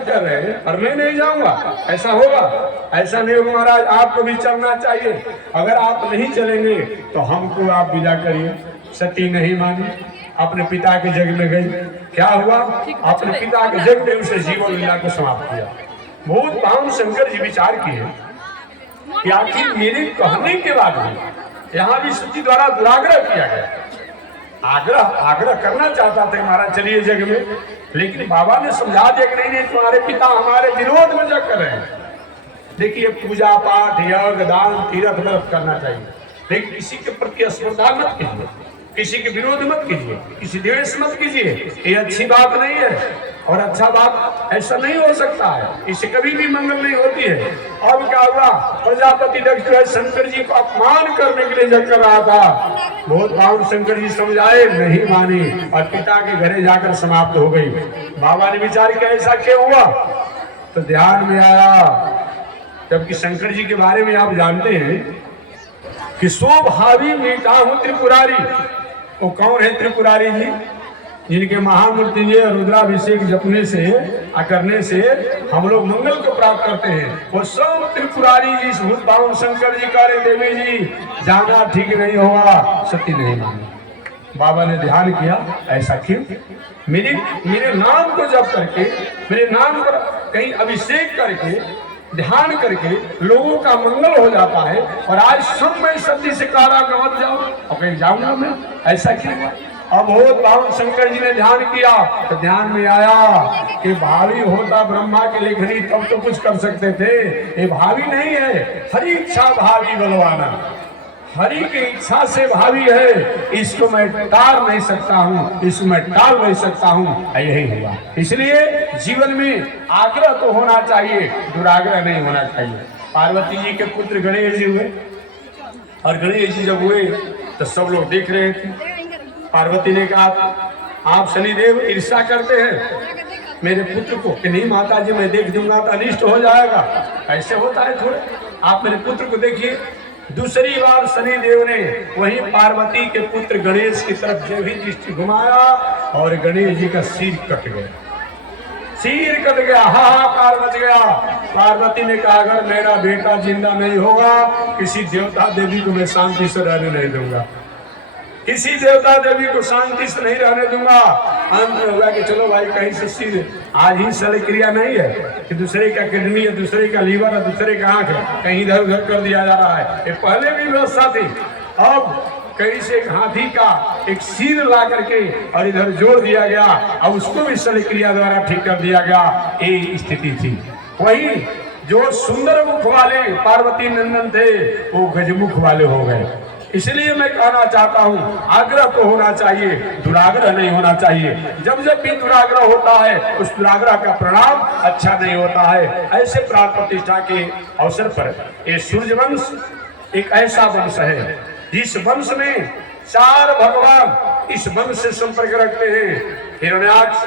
कर रहे हैं और मैं नहीं जाऊंगा, ऐसा होगा? ऐसा नहीं होगा महाराज, आपको भी चलना चाहिए। अगर आप नहीं चलेंगे तो हमको आप विदा करिए। सती नहीं मानी, अपने पिता के जग में गई। क्या हुआ? अपने पिता के जग में उसे जीवन लीला को समाप्त किया। बहुत पावन शंकर जी विचार किए कि आखिर मेरे कहने के बाद भी यहाँ भी सती द्वारा दुराग्रह किया गया। आग्रह करना चाहता था महाराज चलिए जग में, लेकिन बाबा ने समझा दिया कि नहीं, तुम्हारे पिता हमारे विरोध में जग कर रहे हैं। देखिए, पूजा पाठ यज्ञ दान तीर्थ व्रत करना चाहिए, लेकिन किसी के प्रति स्पर्धा मत कीजिए, किसी के विरोध मत कीजिए, किसी द्वेष मत कीजिए। ये अच्छी बात नहीं है और अच्छा बात ऐसा नहीं हो सकता है, इससे कभी भी मंगल नहीं होती है। अब क्या हुआ? प्रजापति दक्ष शंकर जी को अपमान करने के लिए जग कर रहा था। बहुत बार शंकर जी समझाए, नहीं मानी और पिता के घरे जाकर समाप्त हो गई। बाबा ने विचार किया ऐसा क्यों हुआ? तो ध्यान में आया, जबकि शंकर जी के बारे में आप जानते हैं कि सो भावी मीठा हूं त्रिपुरारी। वो कौन है त्रिपुरारी जी? जिनके महामृत्युंजय रुद्राभिषेक जपने से करने से हम लोग मंगल को प्राप्त करते हैं। वो सब त्रिपुरारी जी भूत पावन शंकर जी कह रहे, देवी जी जाना ठीक नहीं होगा। सती नहीं मानी। बाबा ने ध्यान किया, ऐसा क्यों? मेरे नाम को जप करके, मेरे नाम पर कहीं अभिषेक करके, ध्यान करके लोगों का मंगल हो जाता है। और आज सब मैं सती से कारा गवत जाऊं और कहीं जाऊंगा मैं, ऐसा क्यों? अब बहुत पावन शंकर जी ने ध्यान किया तो ध्यान में आया कि भावी होता ब्रह्मा की लेखनी तब तो कुछ कर सकते थे। ये भावी नहीं है, हरि इच्छा भावी बलवाना। हरि की इच्छा से भावी है, इसको मैं टाल नहीं सकता हूँ, इसको मैं टाल नहीं सकता हूँ। यही होगा। इसलिए जीवन में आग्रह तो होना चाहिए, दुराग्रह नहीं होना चाहिए। पार्वती जी के पुत्र गणेश जी हुए और गणेश जी जब हुए तो सब लोग देख रहे थे। पार्वती ने कहा, आप शनिदेव ईर्ष्या करते हैं मेरे पुत्र को कि नहीं माता जी मैं देख दूंगा तो अनिष्ट हो जाएगा। ऐसे होता है थोड़े, आप मेरे पुत्र को देखिए। दूसरी बार शनिदेव ने वही पार्वती के पुत्र गणेश की तरफ जो भी दृष्टि घुमाया और गणेश जी का सिर कट गया। सिर कट गया, हाहाकार मच गया। पार्वती ने कहा, अगर मेरा बेटा जिंदा नहीं होगा किसी देवता देवी को मैं शांति से रहने नहीं दूंगा, किसी देवता देवी को शांति से नहीं रहने दूंगा। अंत में हुआ कि चलो भाई कहीं से सिर, आज ही शल्य क्रिया नहीं है कि दूसरे का किडनी है, दूसरे का लीवर है, दूसरे का आंख है, कहीं इधर उधर कर दिया जा रहा है। ये पहले भी व्यवस्था थी। अब कहीं से एक हाथी का एक सिर ला करके और इधर जोड़ दिया गया, अब उसको भी शल्य क्रिया द्वारा ठीक कर दिया गया। ये स्थिति थी। वही जो सुंदर मुख वाले पार्वती नंदन थे वो गजमुख वाले हो गए। इसलिए मैं कहना चाहता हूँ, आग्रह तो होना चाहिए, दुराग्रह नहीं होना चाहिए। जब जब भी दुराग्रह होता है उस दुराग्रह का परिणाम अच्छा नहीं होता है। ऐसे प्राण प्रतिष्ठा के अवसर पर ये सूर्यवंश एक ऐसा वंश है जिस वंश में 4 भगवान इस वंश से संपर्क रखते हैं। हिरण्याक्ष,